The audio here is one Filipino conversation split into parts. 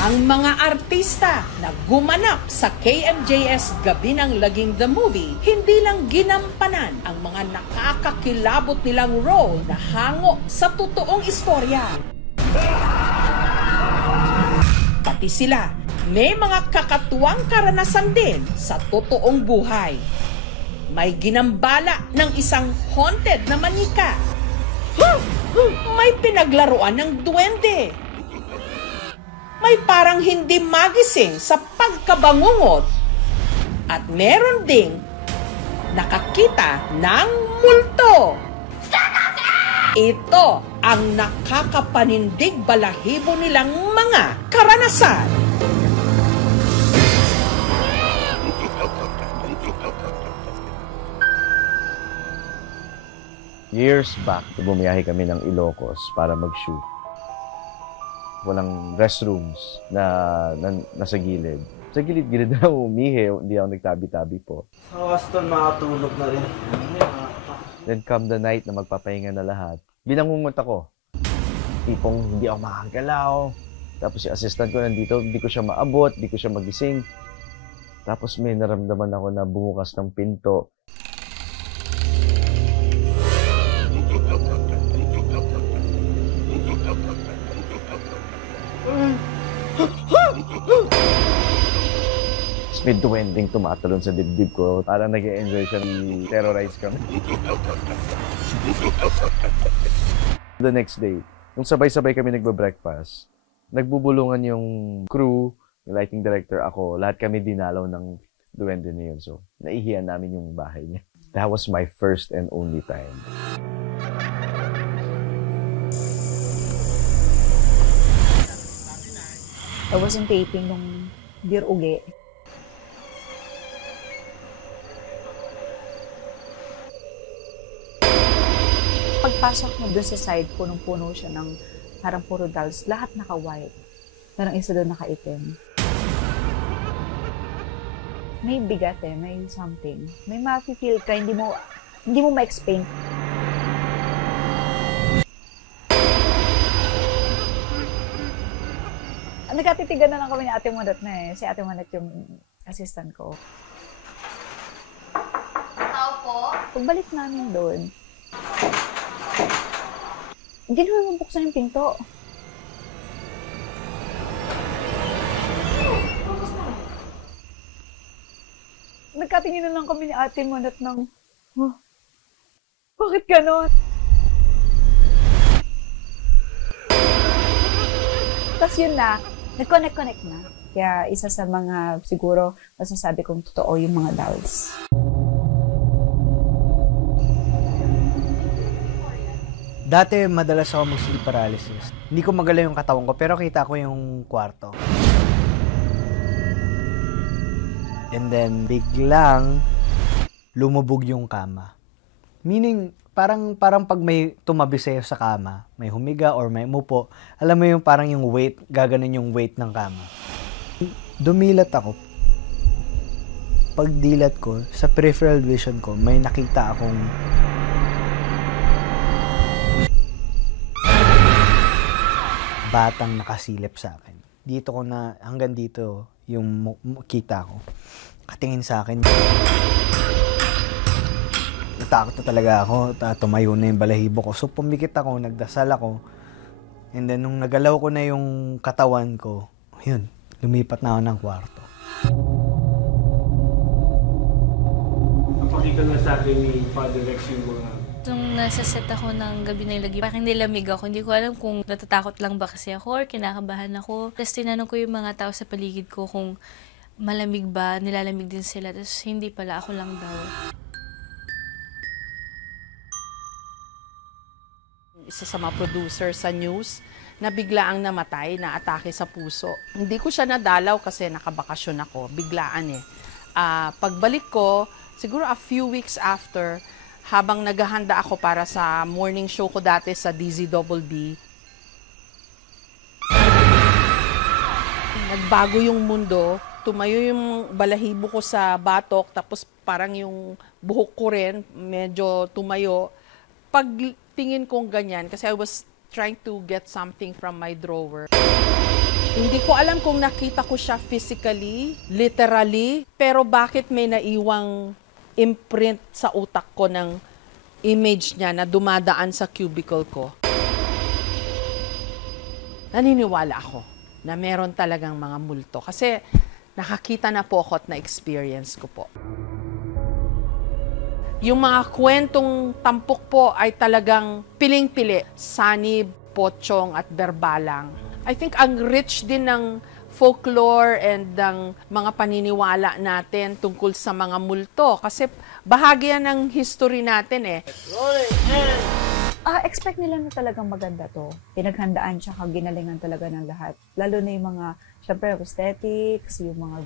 Ang mga artista na gumanap sa KMJS Gabi ng Laging The Movie, hindi lang ginampanan ang mga nakakakilabot nilang role na hango sa totoong istorya. Pati sila, may mga kakatuwang karanasan din sa totoong buhay. May ginambala ng isang haunted na manika. May pinaglaruan ng duwende. May parang hindi magising sa pagkabangungot. At meron ding nakakita ng multo. Ito ang nakakapanindig balahibo nilang mga karanasan. Years back, bumiyahe kami ng Ilocos para mag-shoot. Walang restrooms na nasa gilid. Sa gilid-gilid na umihi, hindi ako nagtabi-tabi po. Sa Waston, makatulog na rin. Then come the night na magpapahinga na lahat, binangungot ako. Tipong hindi ako makagalaw. Tapos yung assistant ko nandito, hindi ko siya maabot, hindi ko siya magising. Tapos may naramdaman ako na bumukas ng pinto. May duwending tumatalon sa dibdib ko. Parang nag-e-enjoy siya, terrorize kami. The next day, nung sabay-sabay kami nagbe-breakfast, nagbubulungan yung crew, yung lighting director, ako, lahat kami dinalaw ng duwende na yun. So, naihiyan namin yung bahay niya. That was my first and only time. I wasn't taping nung Dear Uge. Pagpasok mo doon sa side, punong-puno siya ng parang puro dolls. Lahat naka-white. Parang isa doon naka-itim. May bigat may something. May ma-feel ka, hindi mo ma-explain. Nagkatitigan na lang kami ni Ate Monat na Si Ate Monat yung assistant ko. Tao po? Pagbalik namin doon, hindi naman mabuksan yung pinto. Nagkatingin na lang kami ni Ate Monat ng, bakit ganon? Tapos yun na, nag-connect na. Kaya isa sa mga siguro masasabi kong totoo yung mga dolls. Dati madalas ako mag-sleep paralysis. Hindi ko magalaw yung katawan ko pero kita ko yung kwarto. And then biglang lumubog yung kama. Meaning parang pag may tumabi sa'yo sa kama, may humiga or may umupo, alam mo yung parang yung weight, gaganon yung weight ng kama. Dumilat ako. Pagdilat ko, sa peripheral vision ko, may nakita akong batang nakasilip sa akin. Dito ko na, hanggang dito, yung kita ko. Katingin sa akin. Natakot na talaga ako. Tumayo na yung balahibo ko. So, pumikit ako, nagdasal ako. And then, nung nagalaw ko na yung katawan ko, yun, lumipat na ako ng kwarto. Napakita na sa akin ni Father Rex yung mga... Nung nasa set ako ng Gabi ng Lagi, parang nilamig ako. Hindi ko alam kung natatakot lang ba kasi ako or kinakabahan ako. Tapos tinanong ko yung mga tao sa paligid ko kung malamig ba, nilalamig din sila. Tapos hindi pala, ako lang daw. Isa sa mga producer sa news na biglaang namatay, na atake sa puso. Hindi ko siya nadalaw kasi nakabakasyon ako. Biglaan Pagbalik ko, siguro a few weeks after, habang naghahanda ako para sa morning show ko dati sa DZBB, nagbago yung mundo, tumayo yung balahibo ko sa batok, tapos parang yung buhok ko rin, medyo tumayo. Pagtingin kong ganyan, kasi I was trying to get something from my drawer. Hindi ko alam kung nakita ko siya physically, literally, pero bakit may naiwang imprint sa utak ko ng image niya na dumadaan sa cubicle ko. Naniniwala ako na meron talagang mga multo kasi nakakita na po ako at na-experience ko po. Yung mga kwentong tampok po ay talagang piling-pili, sanib, pochong at berbalang. I think ang rich din ng folklore and ng mga paniniwala natin tungkol sa mga multo kasi bahagi yan ng history natin eh. Expect nila na talagang maganda to. Pinaghandaan siya, ginalingan talaga ng lahat. Lalo na yung mga, syempre, aesthetics, yung mga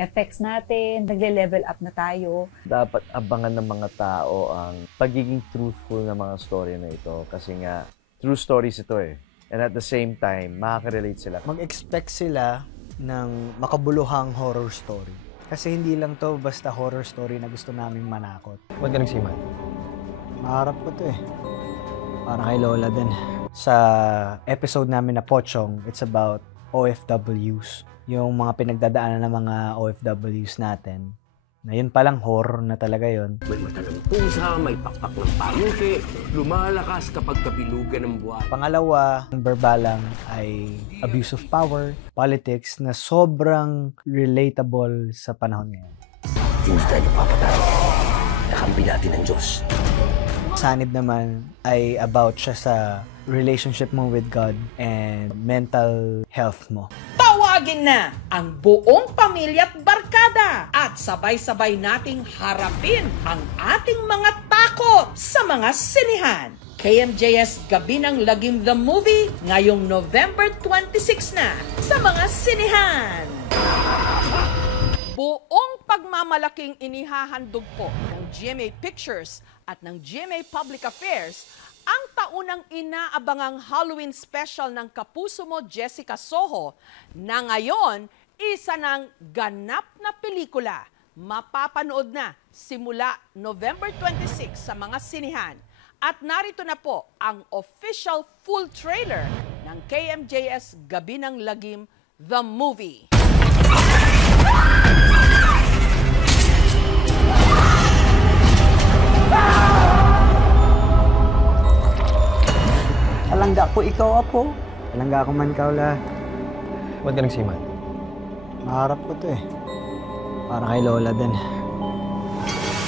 effects natin, nagle-level up na tayo. Dapat abangan ng mga tao ang pagiging truthful ng mga story na ito kasi nga, true stories ito eh. And at the same time, makaka-relate sila. Mag-expect sila ng makabuluhang horror story. Kasi hindi lang to basta horror story na gusto naming manakot. Ba't ka nagsiman? Maharap ko to eh. Para kay Lola din. Sa episode namin na Pochong, it's about OFWs. Yung mga pinagdadaanan ng mga OFWs natin. Na yun palang horror na talaga yun. May mata ng pusa, may pakpak ng pamuki, lumalakas kapag kabilugan ng buwan. Pangalawa, ang berbalang ay abuse of power, politics na sobrang relatable sa panahon ngayon. Hindi tayo papatalo. Nakampi natin ng Diyos. Sanib naman ay about siya sa relationship mo with God and mental health mo. Tawagin na ang buong pamilya at barkada at sabay-sabay nating harapin ang ating mga takot sa mga sinihan. KMJS Gabi ng Lagim the Movie ngayong November 26 na sa mga sinihan. Buong pagmamalaking inihahandog po ng GMA Pictures at ng GMA Public Affairs ang taunang inaabangang Halloween special ng Kapuso Mo, Jessica Soho, na ngayon isa ng ganap na pelikula. Mapapanood na simula November 26 sa mga sinihan. At narito na po ang official full trailer ng KMJS Gabi ng Lagim, The Movie. Alangga ko ikaw, Apo. Alangga ako man, Kaula. Ba't ka nagsiman? Maharap ko to eh. Para kay Lola din.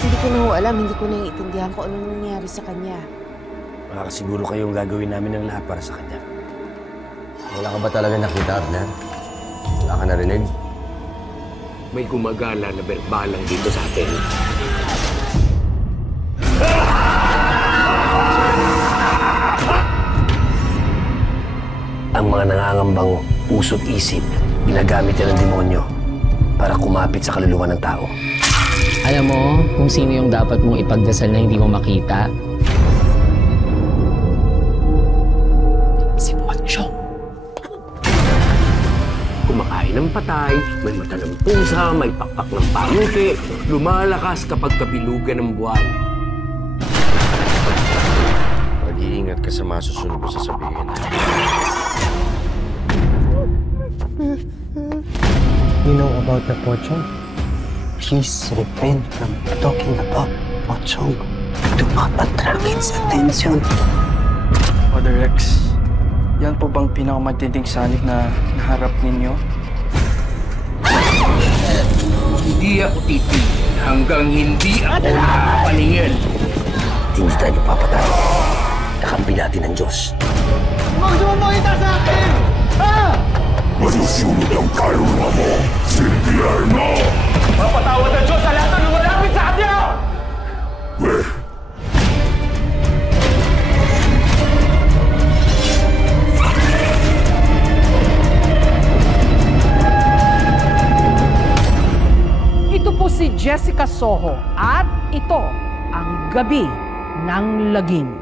Hindi ko na ho alam, hindi ko naiintindihan kung anong nangyari sa kanya. Makakasiguro kayong gagawin namin ng lahat para sa kanya. Wala ka ba talaga nakita, Abner? Wala ka narinig? May gumagala na berbalang dito sa atin. Ang mga nangangambang puso't isip, ginagamit yan ng demonyo para kumapit sa kaluluwa ng tao. Alam mo kung sino yung dapat mong ipagdasal na hindi mo makita? Si Pochong. Kumakain ng patay, may mata ng pusa, may pakpak ng pamuki, lumalakas kapag kabilugan ng buwan. Mag-iingat ka sa masusunod mo sasabihin. You know about the Pochong? Please refrain from talking about Pochong. Do not attract its attention. Father Rex, yan po bang pinakamatinding sanib na naharap ninyo? Hindi ako titigil hanggang hindi ako nakapaningin. Hindi tayo papatalo. Kakampi natin ng Diyos. Huwag sumamakita sa akin! Ha? Masusunod ang kaluluwa mo, sindihan mo! Mapatawad ng Diyos sa lahat ng lumalapit sa Kanya! Ito po si Jessica Soho at ito ang Gabi ng Lagim.